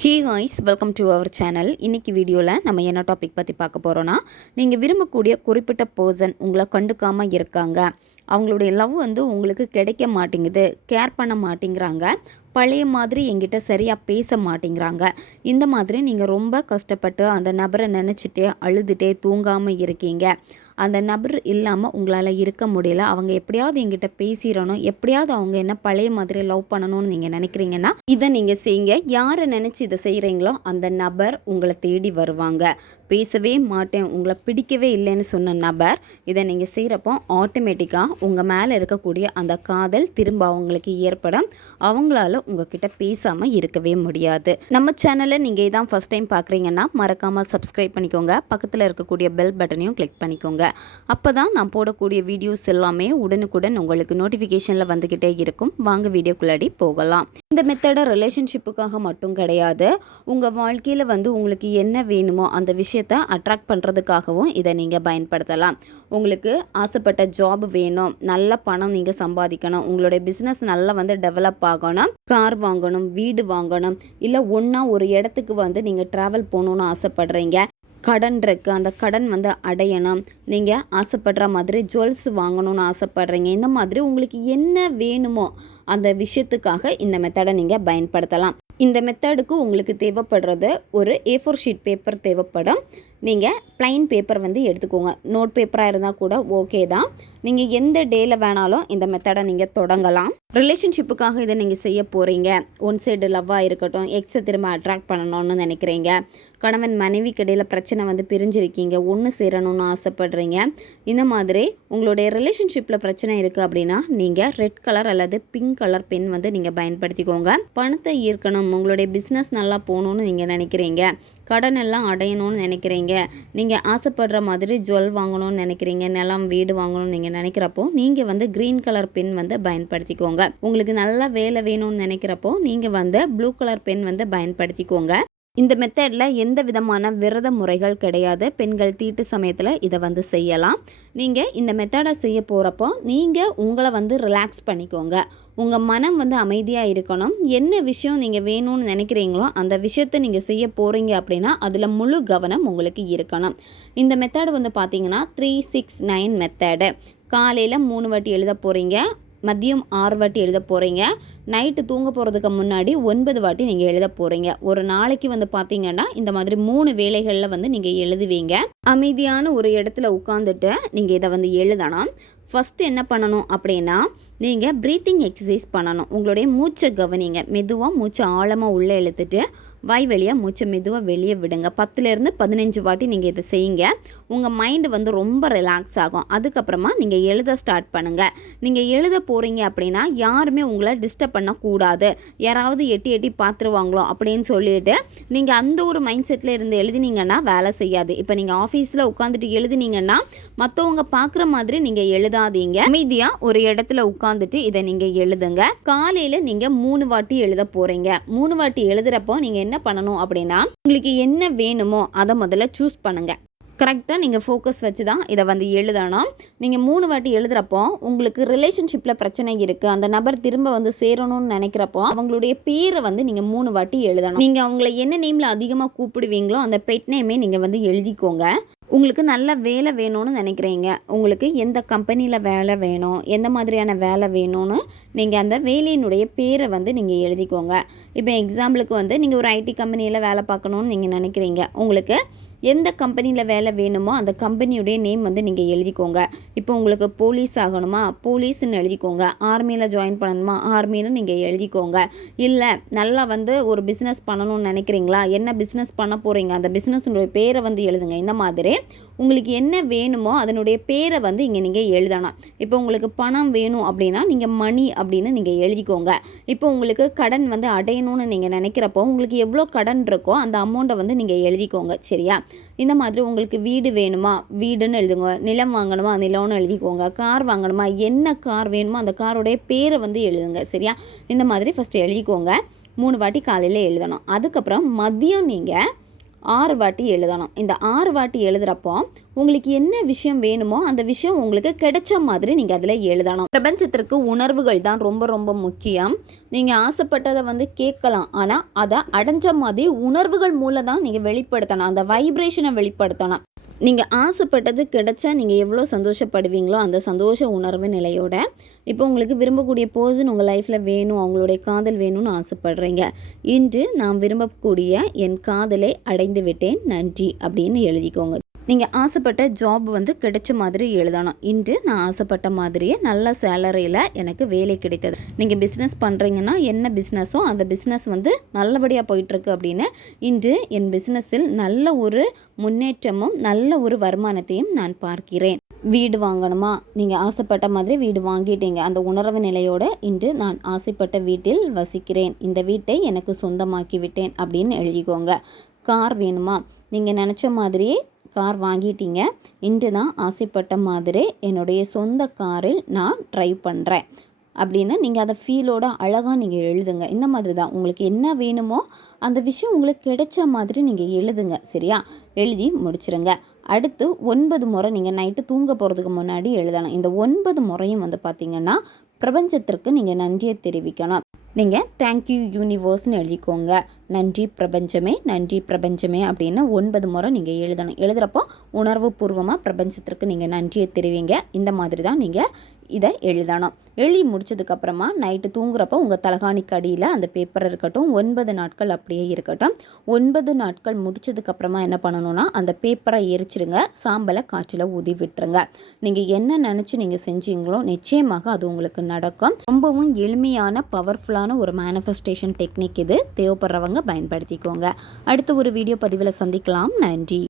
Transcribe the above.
Hey hi guys welcome to our channel இன்றைக்கி வீடியோவில் நம்ம என்ன டாபிக் பற்றி பார்க்க போகிறோன்னா நீங்கள் விரும்பக்கூடிய குறிப்பிட்ட பர்சன் உங்களை கண்டுக்காமல் இருக்காங்க. அவங்களுடைய லவ் வந்து உங்களுக்கு கிடைக்க மாட்டேங்குது கேர் பண்ண மாட்டேங்கிறாங்க. பழைய மாதிரி என்கிட்ட சரியாக பேச மாட்டேங்கிறாங்க. இந்த மாதிரி நீங்கள் ரொம்ப கஷ்டப்பட்டு அந்த நபரை நினச்சிட்டே அழுதுகிட்டே தூங்காமல் இருக்கீங்க. அந்த நபர் இல்லாமல் உங்களால் இருக்க முடியல. அவங்க எப்படியாவது என்கிட்ட பேசிடணும். எப்படியாவது அவங்க என்ன பழைய மாதிரி லவ் பண்ணணும்னு நீங்கள் நினைக்கிறீங்கன்னா இதை நீங்கள் செய்யுங்க யாரை நினச்சி இதை செய்கிறீங்களோ அந்த நபர் உங்களை தேடி வருவாங்க. பேசவே மாட்டேன். உங்களை பிடிக்கவே இல்லைன்னு சொன்ன நபர் இதை நீங்கள் செய்கிறப்போ ஆட்டோமேட்டிக்காக உங்கள் மேலே இருக்கக்கூடிய அந்த காதல் திரும்ப அவங்களுக்கு ஏற்படும். அவங்களால உங்ககிட்ட பேசாமல் இருக்கவே முடியாது. நம்ம சேனலை நீங்கள் இதான் ஃபஸ்ட் டைம் பார்க்குறீங்கன்னா மறக்காமல் சப்ஸ்கிரைப் பண்ணிக்கோங்க. பக்கத்தில் இருக்கக்கூடிய பெல் பட்டனையும் கிளிக் பண்ணிக்கோங்க. அப்போ தான் நான் போடக்கூடிய வீடியோஸ் எல்லாமே உடனுக்குடன் உங்களுக்கு நோட்டிஃபிகேஷனில் வந்துக்கிட்டே இருக்கும். வாங்க வீடியோக்குள்ளாடி போகலாம். இந்த மெத்தடை ரிலேஷன்ஷிப்புக்காக மட்டும் கிடையாது. உங்கள் வாழ்க்கையில் வந்து உங்களுக்கு என்ன வேணுமோ அந்த விஷயத்தை அட்ராக்ட் பண்ணுறதுக்காகவும் இதை நீங்கள் பயன்படுத்தலாம். உங்களுக்கு ஆசைப்பட்ட ஜாப் வேணும். நல்ல பணம் நீங்கள் சம்பாதிக்கணும். உங்களுடைய பிஸ்னஸ் நல்லா வந்து டெவலப் ஆகணும். கார் வாங்கணும் வீடு வாங்கணும் இல்லை ஒன்றா ஒரு இடத்துக்கு வந்து நீங்கள் ட்ராவல் போகணுன்னு ஆசைப்படுறீங்க. கடன் இருக்குது அந்த கடன் வந்து அடையணும். நீங்கள் ஆசைப்படுற மாதிரி ஜுவல்ஸ் வாங்கணும்னு ஆசைப்படுறீங்க. இந்த மாதிரி உங்களுக்கு என்ன வேணுமோ அந்த விஷயத்துக்காக இந்த மெத்தடை நீங்கள் பயன்படுத்தலாம். இந்த மெத்தடுக்கு உங்களுக்கு தேவைப்படுறது ஒரு ஏ ஃபோர் ஷீட் பேப்பர் தேவைப்படும். நீங்கள் ப்ளைன் பேப்பர் வந்து எடுத்துக்கோங்க. நோட் பேப்பராக இருந்தால் கூட ஓகே தான். நீங்கள் எந்த டேயில் வேணாலும் இந்த மெத்தடை நீங்கள் தொடங்கலாம். ரிலேஷன்ஷிப்புக்காக இதை நீங்கள் செய்ய போகிறீங்க ஒன் சைடு லவ்வாக இருக்கட்டும் எக்ஸை திரும்ப அட்ராக்ட் பண்ணணும்னு நினைக்கிறீங்க. கணவன் மனைவிக்கு இடையில் பிரச்சனை வந்து பிரிஞ்சிருக்கீங்க. ஒன்று சேரணும்னு ஆசைப்படுறீங்க. இந்த மாதிரி உங்களுடைய ரிலேஷன்ஷிப்பில் பிரச்சனை இருக்குது அப்படின்னா நீங்கள் ரெட் கலர் அல்லது பிங்க் கலர் பென் வந்து நீங்கள் பயன்படுத்திக்கோங்க. பணத்தை ஈர்க்கணும். உங்களுடைய பிஸ்னஸ் நல்லா போகணும்னு நீங்கள் நினைக்கிறீங்க. கடன் எல்லாம் அடையணும்னு நினைக்கிறீங்க. நீங்கள் ஆசைப்படுற மாதிரி ஜுவல் வாங்கணும்னு நினைக்கிறீங்க நிலம் வீடு வாங்கணும்னு நீங்கள் நினைக்கிறப்போ நீங்கள் வந்து க்ரீன் கலர் பென் வந்து பயன்படுத்திக்கோங்க. உங்களுக்கு நல்ல வேலை வேணும்னு நினைக்கிறப்போ நீங்கள் வந்து ப்ளூ கலர் பென் வந்து பயன்படுத்திக்கோங்க. இந்த மெத்தடில் எந்த விதமான விரத முறைகள் கிடையாது. பெண்கள் தீட்டு சமயத்தில் இதை வந்து செய்யலாம். நீங்கள் இந்த மெத்தடை செய்ய போகிறப்போ நீங்கள் உங்களை வந்து ரிலாக்ஸ் பண்ணிக்கோங்க. உங்கள் மனம் வந்து அமைதியாக இருக்கணும். என்ன விஷயம் நீங்கள் வேணும்னு நினைக்கிறீங்களோ அந்த விஷயத்தை நீங்கள் செய்ய போகிறீங்க அப்படின்னா அதில் முழு கவனம் உங்களுக்கு இருக்கணும். இந்த மெத்தடு வந்து பார்த்தீங்கன்னா த்ரீ சிக்ஸ் நைன் மெத்தடு காலையில் மூணு வாட்டி எழுத போகிறீங்க மதியம் ஆறு வாட்டி எழுத போகிறீங்க நைட்டு தூங்க போகிறதுக்கு முன்னாடி ஒன்பது வாட்டி நீங்கள் எழுத போகிறீங்க ஒரு நாளைக்கு வந்து பார்த்தீங்கன்னா இந்த மாதிரி மூணு வேலைகளில் வந்து நீங்கள் எழுதுவீங்க. அமைதியான ஒரு இடத்துல உட்காந்துட்டு நீங்கள் இதை வந்து எழுதணும் ஃபஸ்ட்டு என்ன பண்ணணும் அப்படின்னா நீங்கள் ப்ரீத்திங் எக்ஸசைஸ் பண்ணணும். உங்களுடைய மூச்சை கவனிங்க. மெதுவாக மூச்சை ஆழமாக உள்ளே இழுத்துட்டு வாய் வழியாக மூச்சை மெதுவாக வெளியே விடுங்க. பத்துலேருந்து பதினஞ்சு வாட்டி நீங்கள் இதை செய்யுங்க. உங்கள் மைண்டு வந்து ரொம்ப ரிலாக்ஸ் ஆகும். அதுக்கப்புறமா நீங்கள் எழுத ஸ்டார்ட் பண்ணுங்கள் நீங்கள் எழுத போகிறீங்க அப்படின்னா யாருமே உங்களை டிஸ்டர்ப் பண்ணக்கூடாது யாராவது எட்டி எட்டி பார்த்துருவாங்களோ அப்படின்னு சொல்லிட்டு நீங்கள் அந்த ஒரு மைண்ட் செட்டில் இருந்து எழுதினீங்கன்னா வேலை செய்யாது. இப்போ நீங்கள் ஆஃபீஸில் உட்காந்துட்டு எழுதினீங்கன்னா மற்றவங்க பார்க்குற மாதிரி நீங்கள் எழுதாதீங்க. அமைதியாக ஒரு இடத்துல உட்காந்துட்டு இதை நீங்கள் எழுதுங்க. காலையில் நீங்கள் மூணு வாட்டி எழுத போகிறீங்க மூணு வாட்டி எழுதுகிறப்போ நீங்கள் என்ன என்ன பண்ணணும் அப்படின்னா உங்களுக்கு என்ன வேணுமோ அதை முதல்ல சூஸ் பண்ணுங்கள் கரெக்டாக நீங்கள் ஃபோக்கஸ் வச்சு தான் இதை வந்து எழுதணும். நீங்கள் மூணு வாட்டி எழுதுகிறப்போ உங்களுக்கு ரிலேஷன்ஷிப்பில் பிரச்சனை இருக்குது அந்த நபர் திரும்ப வந்து சேரணும்னு நினைக்கிறப்போ அவங்களுடைய பேரை வந்து நீங்கள் மூணு வாட்டி எழுதணும். நீங்கள் அவங்கள என்ன நேமில் அதிகமாக கூப்பிடுவீங்களோ அந்த பெட் நேமே நீங்கள் வந்து எழுதிக்கோங்க. உங்களுக்கு நல்ல வேலை வேணும்னு நினைக்கிறீங்க. உங்களுக்கு எந்த கம்பெனியில் வேலை வேணும் எந்த மாதிரியான வேலை வேணும்னு நீங்கள் அந்த வேலையினுடைய பேரை வந்து நீங்கள் எழுதிக்கோங்க. இப்போ எக்ஸாம்பிளுக்கு வந்து நீங்கள் ஒரு ஐடி கம்பெனியில் வேலை பார்க்கணுன்னு நீங்கள் நினைக்கிறீங்க. உங்களுக்கு எந்த கம்பெனியில் வேலை வேணுமோ அந்த கம்பெனியுடைய நேம் வந்து நீங்கள் எழுதிக்கோங்க. இப்போ உங்களுக்கு போலீஸ் ஆகணுமா? போலீஸ்னு எழுதிக்கோங்க. ஆர்மியில் ஜாயின் பண்ணணுமா? ஆர்மின்னு நீங்கள் எழுதிக்கோங்க. இல்லை நல்லா வந்து ஒரு பிஸ்னஸ் பண்ணணும்னு நினைக்கிறீங்களா? என்ன பிஸ்னஸ் பண்ண போகிறீங்க அந்த பிஸ்னஸ்னுடைய பேரை வந்து எழுதுங்க. இந்த மாதிரி உங்களுக்கு என்ன வேணுமோ அதனுடைய பேரை வந்து இங்கே நீங்கள் எழுதணும் இப்போ உங்களுக்கு பணம் வேணும் அப்படின்னா நீங்கள் மணி அப்படின்னு நீங்கள் எழுதிக்கோங்க. இப்போ உங்களுக்கு கடன் வந்து அடையணும்னு நீங்கள் நினைக்கிறப்போ உங்களுக்கு எவ்வளோ கடன் இருக்கோ அந்த அமௌண்ட்டை வந்து நீங்கள் எழுதிக்கோங்க சரியா? இந்த மாதிரி உங்களுக்கு வீடு வேணுமா? வீடுன்னு எழுதுங்க. நிலம் வாங்கணுமா? நிலம்னு எழுதிக்கோங்க. கார் வாங்கணுமா? என்ன கார் வேணுமோ அந்த காரோடைய பேரை வந்து எழுதுங்க சரியா? இந்த மாதிரி ஃபஸ்ட்டு எழுதிக்கோங்க. மூணு வாட்டி காலையில் எழுதணும். அதுக்கப்புறம் மதியம் நீங்கள் ஆறு வாட்டி எழுதணும் இந்த ஆறு வாட்டி எழுதுகிறப்போ உங்களுக்கு என்ன விஷயம் வேணுமோ அந்த விஷயம் உங்களுக்கு கிடைச்ச மாதிரி நீங்கள் அதில் எழுதணும் பிரபஞ்சத்திற்கு உணர்வுகள் தான் ரொம்ப ரொம்ப முக்கியம். நீங்கள் ஆசைப்பட்டதை வந்து கேட்கலாம். ஆனால் அதை அடைஞ்ச மாதிரி உணர்வுகள் மூலம் தான் நீங்கள் வெளிப்படுத்தணும் அந்த வைப்ரேஷனை வெளிப்படுத்தணும் நீங்கள் ஆசைப்பட்டது கிடைச்சா நீங்கள் எவ்வளோ சந்தோஷப்படுவீங்களோ அந்த சந்தோஷ உணர்வு நிலையோட இப்போ உங்களுக்கு விரும்பக்கூடிய பர்சன் உங்கள் லைஃப்பில் வேணும் அவங்களுடைய காதல் வேணும்னு ஆசைப்படுறீங்க. இன்று நான் விரும்பக்கூடிய என் காதலை அடைந்து விட்டேன் நன்றி அப்படின்னு எழுதிக்கோங்க. நீங்கள் ஆசைப்பட்ட ஜாப் வந்து கிடைச்ச மாதிரி எழுதணும். இன்று நான் ஆசைப்பட்ட மாதிரியே நல்ல சேலரியில் எனக்கு வேலை கிடைத்தது. நீங்கள் பிஸ்னஸ் பண்ணுறீங்கன்னா என்ன பிஸ்னஸோ அந்த பிஸ்னஸ் வந்து நல்லபடியாக போயிட்டுருக்கு அப்படின்னு இன்று என் பிஸ்னஸில் நல்ல ஒரு முன்னேற்றமும் நல்ல ஒரு வருமானத்தையும் நான் பார்க்கிறேன். வீடு வாங்கணுமா? நீங்கள் ஆசைப்பட்ட மாதிரி வீடு வாங்கிட்டீங்க. அந்த உணர்வு நிலையோடு இன்று நான் ஆசைப்பட்ட வீட்டில் வசிக்கிறேன். இந்த வீட்டை எனக்கு சொந்தமாக்கி விட்டேன் அப்படின்னு எழுதிக்கோங்க. கார் வேணுமா? நீங்கள் நினச்ச மாதிரியே கார் வாங்கிட்டீங்க. இன்று தான் ஆசைப்பட்ட மாதிரி என்னுடைய சொந்த காரில் நான் ட்ரைவ் பண்ணுறேன் அப்படின்னு நீங்கள் அதை ஃபீலோட அழகாக நீங்கள் எழுதுங்க. இந்த மாதிரி தான். உங்களுக்கு என்ன வேணுமோ அந்த விஷயம் உங்களுக்கு கிடைச்ச மாதிரி நீங்கள் எழுதுங்க. சரியா? எழுதி முடிச்சிருங்க. அடுத்து ஒன்பது முறை நீங்கள் நைட்டு தூங்க போகிறதுக்கு முன்னாடி எழுதணும் இந்த ஒன்பது முறையும் வந்து பார்த்திங்கன்னா பிரபஞ்சத்திற்கு நீங்கள் நன்றியை தெரிவிக்கணும். நீங்கள் தேங்க்யூ யூனிவர்ஸ்னு எழுதிக்கோங்க. நன்றி பிரபஞ்சமே நன்றி பிரபஞ்சமே அப்படின்னு ஒன்பது முறை நீங்கள் எழுதணும். எழுதுகிறப்போ உணர்வு பூர்வமாக பிரபஞ்சத்திற்கு நீங்கள் நன்றியை தெரிவிங்க. இந்த மாதிரி தான் நீங்கள் இதை எழுதணும். எழுதி முடிச்சதுக்கப்புறமா நைட்டு தூங்குறப்போ உங்கள் தலகாணிக்கு அடியில் அந்த பேப்பர் இருக்கட்டும் ஒன்பது நாட்கள் அப்படியே இருக்கட்டும். ஒன்பது நாட்கள் முடித்ததுக்கப்புறமா என்ன பண்ணணும்னா அந்த பேப்பரை எரிச்சிருங்க சாம்பலை காற்றில் ஊதி விட்டுருங்க. நீங்கள் என்ன நினச்சி நீங்கள் செஞ்சீங்களோ நிச்சயமாக அது உங்களுக்கு நடக்கும். ரொம்பவும் எளிமையான பவர்ஃபுல்லான ஒரு மேனிஃபெஸ்டேஷன் டெக்னிக் இது. தேவைப்படுறவங்க பயன்படுத்திக்கோங்க. அடுத்த ஒரு வீடியோ பதிவில் சந்திக்கலாம். நன்றி.